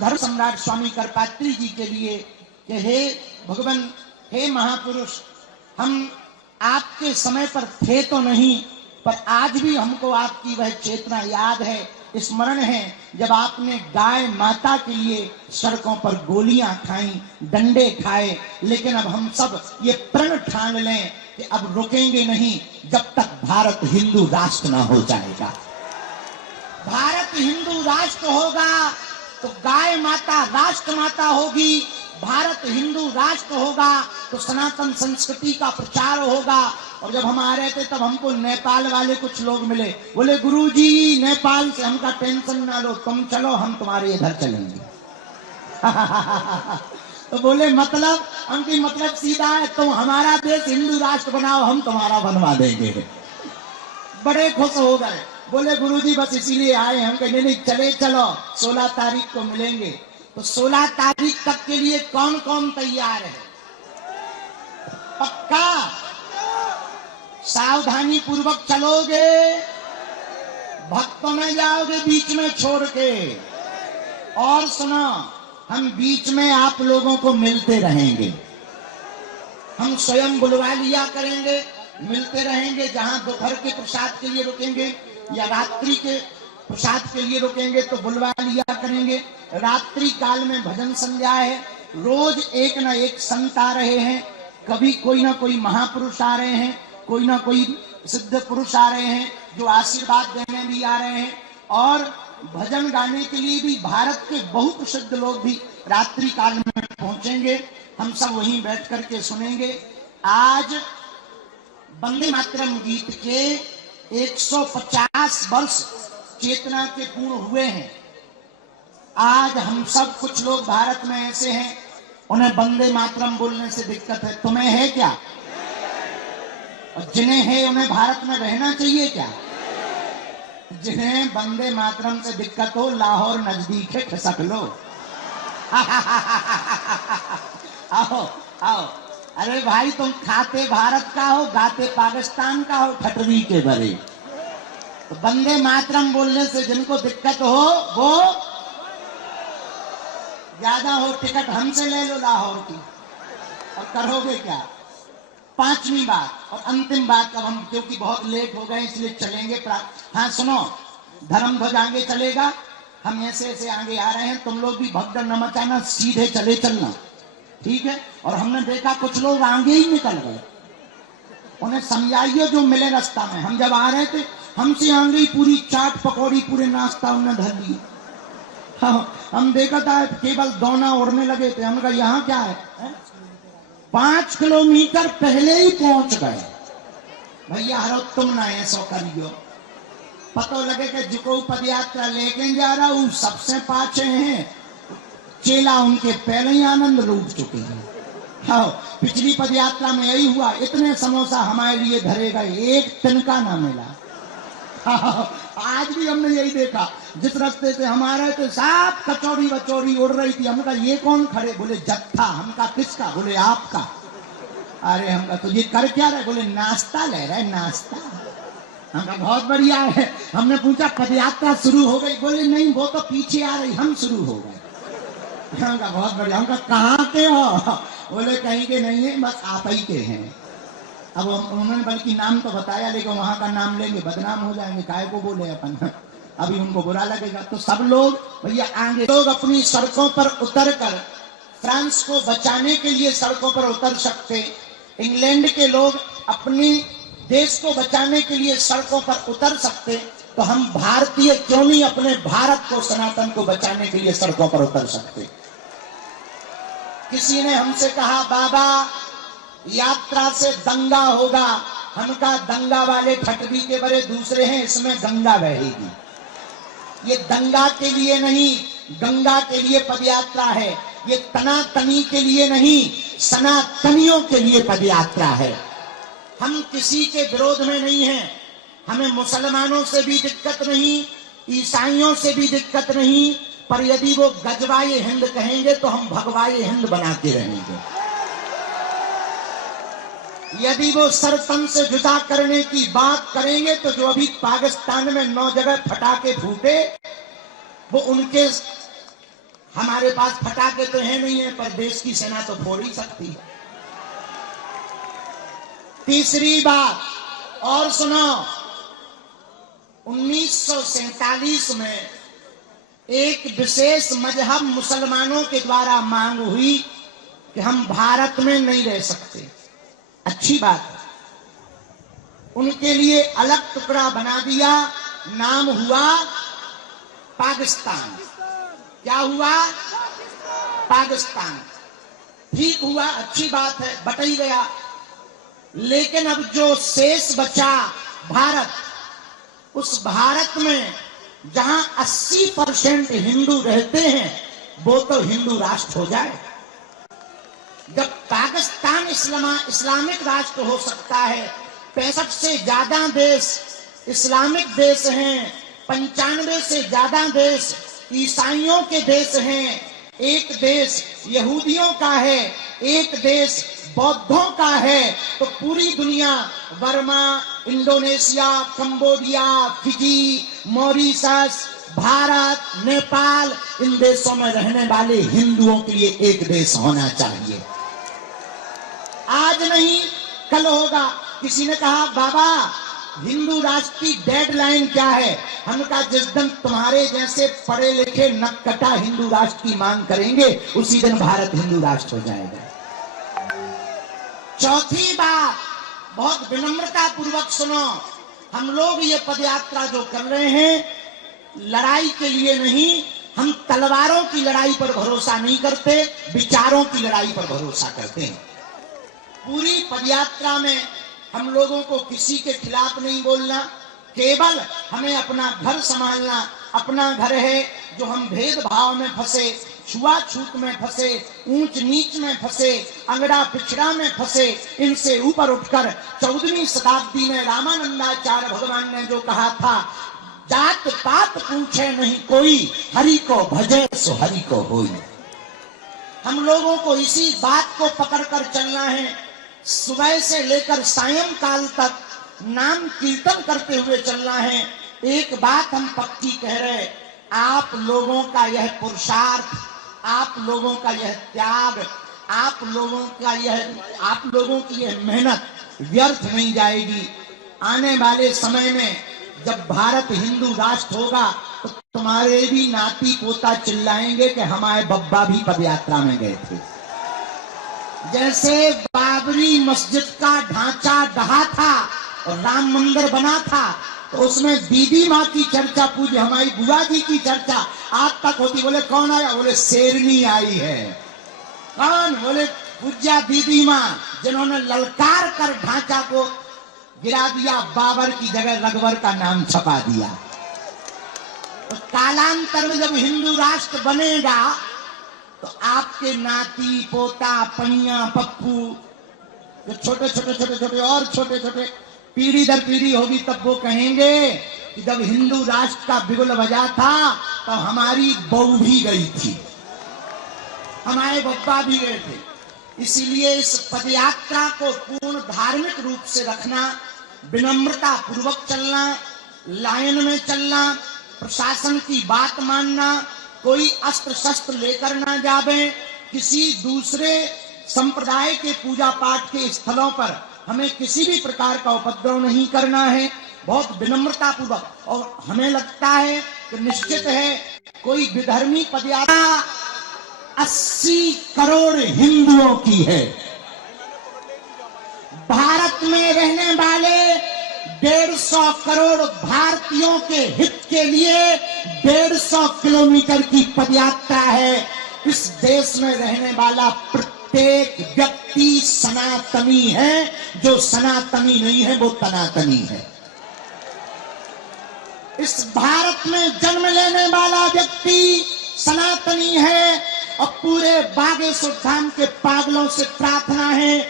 धर्म सम्राट स्वामी करपात्री जी के लिए कि हे भगवान, हे महापुरुष, हम आपके समय पर थे तो नहीं, पर आज भी हमको आपकी वह चेतना याद है, स्मरण है, जब आपने गाय माता के लिए सड़कों पर गोलियां खाई, डंडे खाए। लेकिन अब हम सब ये प्रण ठान लें कि अब रुकेंगे नहीं जब तक भारत हिंदू राष्ट्र ना हो जाएगा। भारत हिंदू राष्ट्र होगा तो गाय माता राष्ट्र माता होगी, भारत हिंदू राष्ट्र होगा तो सनातन संस्कृति का प्रचार होगा। और जब हम आ रहे थे तब हमको नेपाल वाले कुछ लोग मिले, बोले गुरुजी नेपाल से हमका टेंशन ना लो, तुम चलो हम तुम्हारे इधर चलेंगे। तो बोले मतलब, उनकी मतलब सीधा है, तुम हमारा देश हिंदू राष्ट्र बनाओ, हम तुम्हारा बनवा देंगे। बड़े खुश हो गए, बोले गुरुजी बस इसीलिए आए हम। कहे नहीं चले चलो, 16 तारीख को मिलेंगे। तो 16 तारीख तक के लिए कौन कौन तैयार है? पक्का सावधानी पूर्वक चलोगे, भक्तों में जाओगे बीच में छोड़ के। और सुनो, हम बीच में आप लोगों को मिलते रहेंगे, हम स्वयं बुलवा लिया करेंगे, मिलते रहेंगे। जहां दोपहर के प्रसाद के लिए रुकेंगे या रात्रि के प्रसाद के लिए रुकेंगे तो बुलवा लिया करेंगे। रात्रि काल में भजन संध्या है, रोज एक ना एक संत आ रहे हैं, कभी कोई ना कोई महापुरुष आ रहे हैं, कोई ना कोई सिद्ध पुरुष आ रहे हैं जो आशीर्वाद देने भी आ रहे हैं। और भजन गाने के लिए भी भारत के बहुत प्रसिद्ध लोग भी रात्रि काल में पहुंचेंगे, हम सब वहीं बैठ करके सुनेंगे। आज वंदे मातरम गीत के 150 वर्ष चेतना के पूर्ण हुए हैं। आज हम सब कुछ लोग भारत में ऐसे हैं, उन्हें वंदे मातरम बोलने से दिक्कत है। तुम्हें है क्या? और जिन्हें है उन्हें भारत में रहना चाहिए क्या? जिन्हें वंदे मातरम से दिक्कत हो, लाहौर नजदीक है, खिसक लो। आओ आओ। अरे भाई तुम खाते भारत का हो, गाते पाकिस्तान का हो, ठटवी के भरे। तो वंदे मातरम बोलने से जिनको दिक्कत हो वो ज्यादा हो, टिकट हमसे ले लो लाहौर की। और करोगे क्या? 5वीं बात और अंतिम बात, अब हम क्योंकि बहुत लेट हो गए इसलिए चलेंगे। हाँ सुनो, धर्म ध्वज आगे चलेगा, हम ऐसे ऐसे आगे आ रहे हैं, तुम लोग भी भगदड़ न मचाना, सीधे चले चलना, ठीक है? और हमने देखा कुछ लोग आगे ही निकल गए, उन्हें समझाइए जो मिले रास्ता में। हम जब आ रहे थे हमसे आगे पूरी चाट पकौड़ी पूरे नाश्ता उन्हें धर ली। हाँ, हम देखा था केवल दोना उड़ने लगे थे। हमने कहा यहाँ क्या है? 5 किलोमीटर पहले ही पहुंच गए। भैया हरो तुम ना ऐसा करियो, पतो लगे कि जिको पद यात्रा लेके जा रहा हूँ सबसे पाछे हैं, चेला उनके पहले ही आनंद लूट चुके हैं। हाँ, पिछली पद यात्रा में यही हुआ, इतने समोसा हमारे लिए धरे गए, एक तिनका ना मिला। हाँ, आज भी हमने यही देखा, जिस रास्ते से हमारे थे साफ कचौड़ी वचौड़ी उड़ रही थी। हमने कहा ये कौन खड़े? बोले जत्था। हमका किसका? बोले आपका। अरे हमका तो ये कर क्या रहे? बोले नाश्ता ले रहे, नाश्ता। हमका बहुत बढ़िया है। हमने पूछा पदयात्रा शुरू हो गई? बोले नहीं, वो तो पीछे आ रही, हम शुरू हो गए। हमका बहुत बढ़िया। हमका कहाँ के हो? बोले कहीं के नहीं है, बस आप ही के हैं। अब उन्होंने बल्कि नाम तो बताया, लेकिन वहां का नाम लेंगे बदनाम हो जाएंगे, काहे को बोले अपन, अभी उनको बुरा लगेगा। तो सब लोग भैया आगे, लोग अपनी सड़कों पर उतर कर फ्रांस को बचाने के लिए सड़कों पर उतर सकते, इंग्लैंड के लोग अपनी देश को बचाने के लिए सड़कों पर उतर सकते, तो हम भारतीय क्यों नहीं अपने भारत को, सनातन को बचाने के लिए सड़कों पर उतर सकते? किसी ने हमसे कहा बाबा यात्रा से दंगा होगा। हम कहा दंगा वाले ठटवी के बड़े दूसरे हैं, इसमें गंगा बहेगी। ये दंगा के लिए नहीं, गंगा के लिए पदयात्रा है। ये तनातनी के लिए नहीं, सनातनियों के लिए पदयात्रा है। हम किसी के विरोध में नहीं हैं, हमें मुसलमानों से भी दिक्कत नहीं, ईसाइयों से भी दिक्कत नहीं, पर यदि वो गजवाए हिंद कहेंगे तो हम भगवाए हिंद बना के रहेंगे। यदि वो सर तन से जुदा करने की बात करेंगे तो जो अभी पाकिस्तान में 9 जगह फटाके फूटे वो उनके हमारे पास फटाके तो है नहीं है, पर देश की सेना तो फोड़ ही सकती है। तीसरी बात और सुनो, 1947 में एक विशेष मजहब मुसलमानों के द्वारा मांग हुई कि हम भारत में नहीं रह सकते। अच्छी बात है, उनके लिए अलग टुकड़ा बना दिया, नाम हुआ पाकिस्तान। क्या हुआ? पाकिस्तान। ठीक हुआ, अच्छी बात है, बट ही गया। लेकिन अब जो शेष बचा भारत, उस भारत में जहां 80% हिंदू रहते हैं, वो तो हिंदू राष्ट्र हो जाए। जब पाकिस्तान इस्लामिक राष्ट्र हो सकता है, 65 से ज्यादा देश इस्लामिक देश हैं, 95 से ज्यादा देश ईसाइयों के देश हैं, एक देश यहूदियों का है, एक देश बौद्धों का है, तो पूरी दुनिया, Burma, Indonesia, Cambodia, Fiji, Mauritius, Bharat, Nepal, इन देशों में रहने वाले हिंदुओं के लिए एक देश होना चाहिए। आज नहीं कल होगा। किसी ने कहा बाबा हिंदू राष्ट्र की डेडलाइन क्या है? हमने कहा जिस दिन तुम्हारे जैसे पढ़े लिखे नक्कटा हिंदू राष्ट्र की मांग करेंगे, उसी दिन भारत हिंदू राष्ट्र हो जाएगा। चौथी बात, बहुत विनम्रता पूर्वक सुनो, हम लोग ये पदयात्रा जो कर रहे हैं, लड़ाई के लिए नहीं, हम तलवारों की लड़ाई पर भरोसा नहीं करते, विचारों की लड़ाई पर भरोसा करते हैं। पूरी पदयात्रा में हम लोगों को किसी के खिलाफ नहीं बोलना, केवल हमें अपना घर संभालना। अपना घर है जो हम भेदभाव में फंसे, छुआछूत में फंसे, ऊंच नीच में फंसे, अंगड़ा पिछड़ा में फंसे, इनसे ऊपर उठकर 14वीं शताब्दी में रामानंदाचार्य भगवान ने जो कहा था, जात पात पूछे नहीं कोई, हरि को भजे सो हरि को होई। हम लोगों को इसी बात को पकड़कर चलना है। सुबह से लेकर सायंकाल तक नाम कीर्तन करते हुए चलना है। एक बात हम पक्की कह रहे, आप लोगों का यह पुरुषार्थ, आप लोगों का यह त्याग, आप लोगों की यह मेहनत व्यर्थ नहीं जाएगी। आने वाले समय में जब भारत हिंदू राष्ट्र होगा, तो तुम्हारे भी नाती पोता चिल्लाएंगे कि हमारे बब्बा भी पदयात्रा में गए थे। जैसे बाबरी मस्जिद का ढांचा ढहा था और राम मंदिर बना था, तो उसमें दीदी माँ की चर्चा, पूज्य हमारी बुआ जी की चर्चा आज तक होती। बोले कौन आया? बोले शेरनी आई है। कौन? बोले पूज्या दीदी माँ, जिन्होंने ललकार कर ढांचा को गिरा दिया, बाबर की जगह रघुवर का नाम छपा दिया। तो कालांतर में जब हिंदू राष्ट्र बनेगा, तो आपके नाती पोता पनिया पप्पू, जो छोटे छोटे पीढ़ी दर पीढ़ी होगी, तब वो कहेंगे कि जब हिंदू राष्ट्र का बिगुल बजा था, तो हमारी बहू भी गई थी, हमारे बब्बा भी गए थे। इसीलिए इस पदयात्रा को पूर्ण धार्मिक रूप से रखना, विनम्रता पूर्वक चलना, लाइन में चलना, प्रशासन की बात मानना, कोई अस्त्र शस्त्र लेकर ना जावे, किसी दूसरे संप्रदाय के पूजा पाठ के स्थलों पर हमें किसी भी प्रकार का उपद्रव नहीं करना है, बहुत विनम्रता पूर्वक। और हमें लगता है कि निश्चित है कोई विधर्मी पदयात्रा 80 करोड़ हिंदुओं की है। भारत में रहने वाले 150 करोड़ भारतीयों के हित के लिए 150 किलोमीटर की पदयात्रा है। इस देश में रहने वाला प्रत्येक व्यक्ति सनातनी है, जो सनातनी नहीं है वो तनातनी है। इस भारत में जन्म लेने वाला व्यक्ति सनातनी है। और पूरे बागेश्वर धाम के पागलों से प्रार्थना है,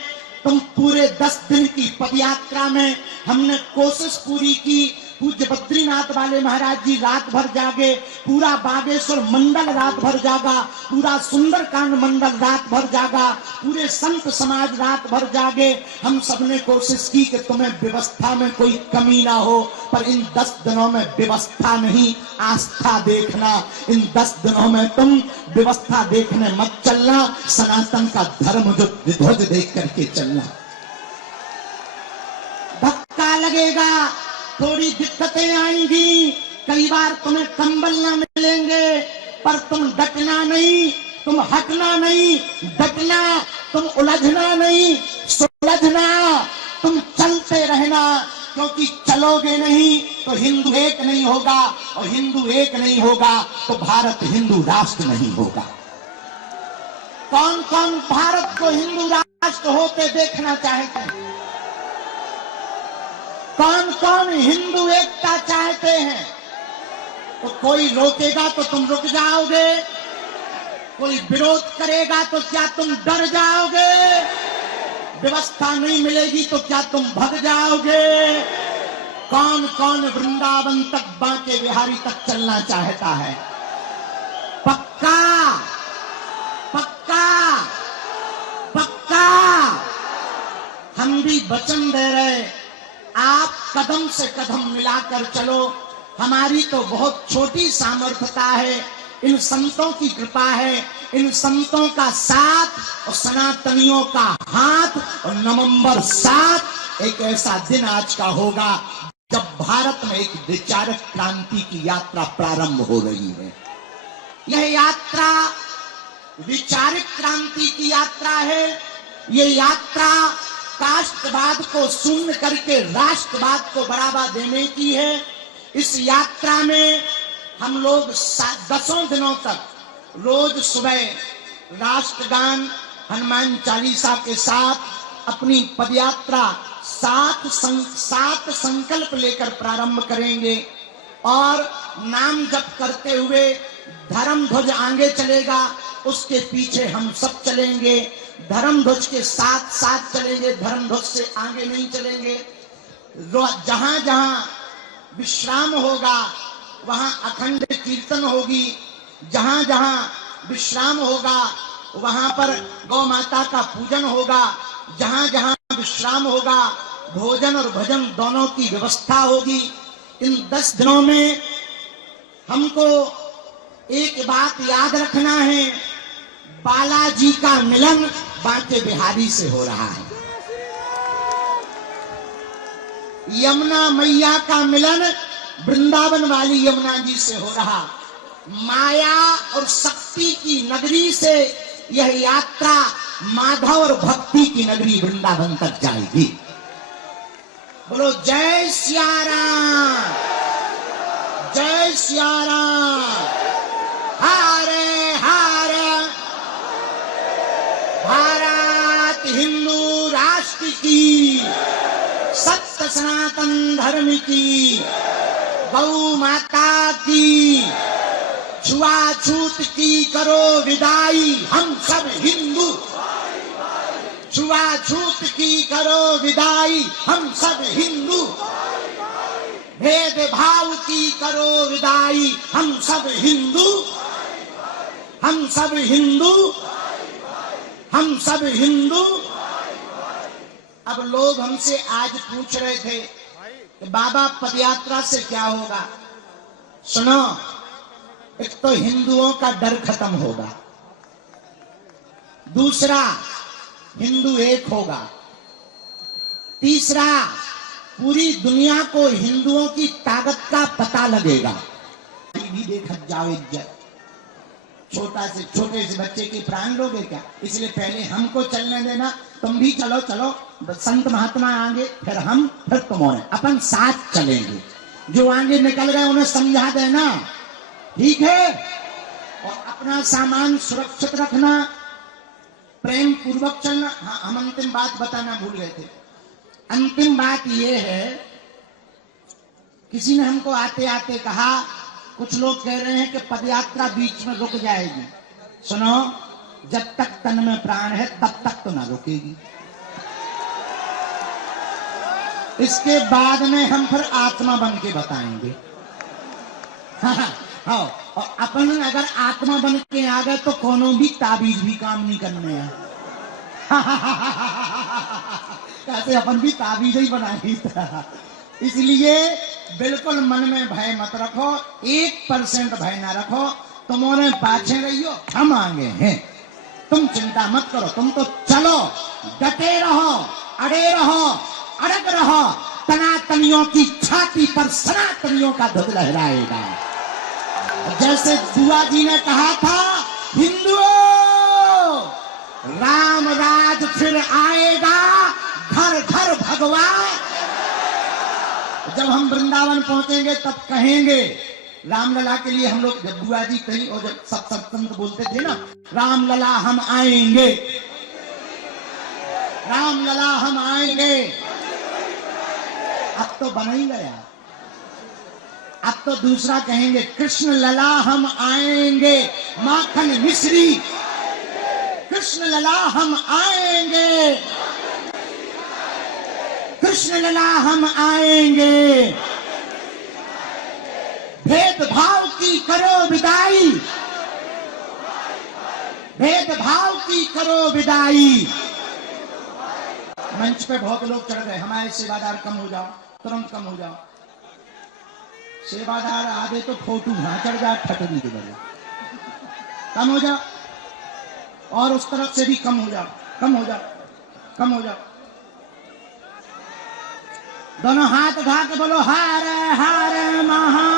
तुम पूरे 10 दिन की पदयात्रा में हमने कोशिश पूरी की पूज्य बद्रीनाथ वाले महाराज जी रात भर जागे, पूरा बागेश्वर मंडल रात भर जागा, पूरा सुंदरकांड मंडल रात भर जागा, पूरे संत समाज रात भर जागे। हम सबने कोशिश की कि तुम्हें व्यवस्था में कोई कमी ना हो, पर इन 10 दिनों में व्यवस्था नहीं, आस्था देखना। इन 10 दिनों में तुम व्यवस्था देखने मत चलना, सनातन का धर्म जो ध्वज देख करके चलना। धक्का लगेगा, थोड़ी दिक्कतें आएंगी, कई बार तुम्हें कंबल ना मिलेंगे, पर तुम डटना नहीं, तुम हटना नहीं, डटना, तुम उलझना नहीं, सुलझना, तुम चलते रहना, क्योंकि चलोगे नहीं तो हिंदू एक नहीं होगा, और हिंदू एक नहीं होगा तो भारत हिंदू राष्ट्र नहीं होगा। कौन कौन भारत को हिंदू राष्ट्र होते देखना चाहते हैं? कौन कौन हिंदू एकता चाहते हैं? तो कोई रोकेगा तो तुम रुक जाओगे, कोई विरोध करेगा तो क्या तुम डर जाओगे? व्यवस्था नहीं मिलेगी तो क्या तुम भग जाओगे? कौन कौन वृंदावन तक, बांके बिहारी तक चलना चाहता है? पक्का पक्का पक्का। हम भी वचन दे रहे, आप कदम से कदम मिलाकर चलो। हमारी तो बहुत छोटी सामर्थ्यता है, इन संतों की कृपा है, इन संतों का साथ और सनातनियों का हाथ। और नवंबर 7 एक ऐसा दिन आज का होगा जब भारत में एक विचारक क्रांति की यात्रा प्रारंभ हो रही है। यह यात्रा विचारक क्रांति की यात्रा है। यह यात्रा काष्ठवाद को शून्य करके राष्ट्रवाद को बढ़ावा देने की है। इस यात्रा में हम लोग 10 दिनों तक रोज सुबह राष्ट्रगान, हनुमान चालीसा के साथ अपनी पदयात्रा 7 संकल्प लेकर प्रारंभ करेंगे, और नाम जप करते हुए धर्म ध्वज आगे चलेगा, उसके पीछे हम सब चलेंगे। धर्म ध्वज के साथ साथ चलेंगे, धर्म ध्वज से आगे नहीं चलेंगे। जहां जहां विश्राम होगा वहां अखंड कीर्तन होगी, जहां जहां विश्राम होगा वहां पर गौ माता का पूजन होगा, जहां जहां विश्राम होगा भोजन और भजन दोनों की व्यवस्था होगी। इन 10 दिनों में हमको एक बात याद रखना है, बालाजी का मिलन बांके बिहारी से हो रहा है, यमुना मैया का मिलन वृंदावन वाली यमुना जी से हो रहा। माया और शक्ति की नगरी से यह यात्रा माधव और भक्ति की नगरी वृंदावन तक जाएगी। बोलो जय सिया राम, जय सिया राम, हरे हरे। भारत हिंदू राष्ट्र की, सत्य सनातन धर्म की, गौ माता की, छुआछूत की करो विदाई, हम सब हिंदू। छुआछूत की करो विदाई, हम सब हिंदू। भेदभाव की करो विदाई, हम सब हिंदू। हम सब हिंदू, हम सब हिंदू। अब लोग हमसे आज पूछ रहे थे कि बाबा पदयात्रा से क्या होगा। सुनो, एक तो हिंदुओं का डर खत्म होगा, दूसरा हिंदू एक होगा, तीसरा पूरी दुनिया को हिंदुओं की ताकत का पता लगेगा। भी देखा जाओ इज्जत, छोटे से बच्चे के प्राण लोगे क्या? इसलिए पहले हमको चलने देना, तुम भी चलो चलो, संत महात्मा आगे, फिर हम, फिर तुम और अपन साथ चलेंगे। जो आगे निकल गए उन्हें समझा देना, ठीक है? और अपना सामान सुरक्षित रखना, प्रेम पूर्वक चलना। हाँ, हम अंतिम बात बताना भूल गए थे। अंतिम बात यह है, किसी ने हमको आते आते कहा, कुछ लोग कह रहे हैं कि पदयात्रा बीच में रुक जाएगी। सुनो, जब तक तन में प्राण है तब तक तो ना रुकेगी। इसके बाद में हम फिर आत्मा बन के बताएंगे। हाँ, और अपन अगर आत्मा बन के आ गए तो कोनो भी ताबीज भी काम नहीं करने हैं। कैसे अपन भी ताबीज ही बनाई था। इसलिए बिल्कुल मन में भय मत रखो, 1% भय ना रखो। तुम्हारे पाछे रहियो, हम आगे हैं। तुम चिंता मत करो, तुम तो चलो, डटे रहो, अड़े रहो, अड़ग रहो। तनातनियों की छाती पर सनातनियों का ध्वज लहराएगा। जैसे बुआ जी ने कहा था, हिंदुओं राम राज फिर आएगा, घर घर भगवान। जब हम वृंदावन पहुंचेंगे तब कहेंगे, रामलला के लिए हम लोग, जब बुआ जी कहीं और जब सब संत बोलते थे ना, रामलला हम आएंगे, रामलला हम आएंगे। अब तो बन ही गया। अब तो दूसरा कहेंगे, कृष्ण लला हम आएंगे, माखन मिश्री, कृष्ण लला हम आएंगे, कृष्ण लला हम आएंगे। भेदभाव की करो विदाई, भेदभाव की करो विदाई। मंच पे बहुत लोग चढ़ गए, हमारे सेवादार कम हो जाओ, तुरंत कम हो जाओ। सेवादार आधे तो फोटू चढ़ जाए, ठटरी के बजे कम हो जाओ, और उस तरफ से भी कम हो जाओ, कम हो जाओ, कम हो जाओ। दोनों हाथ उठा के बोलो, हर हर महा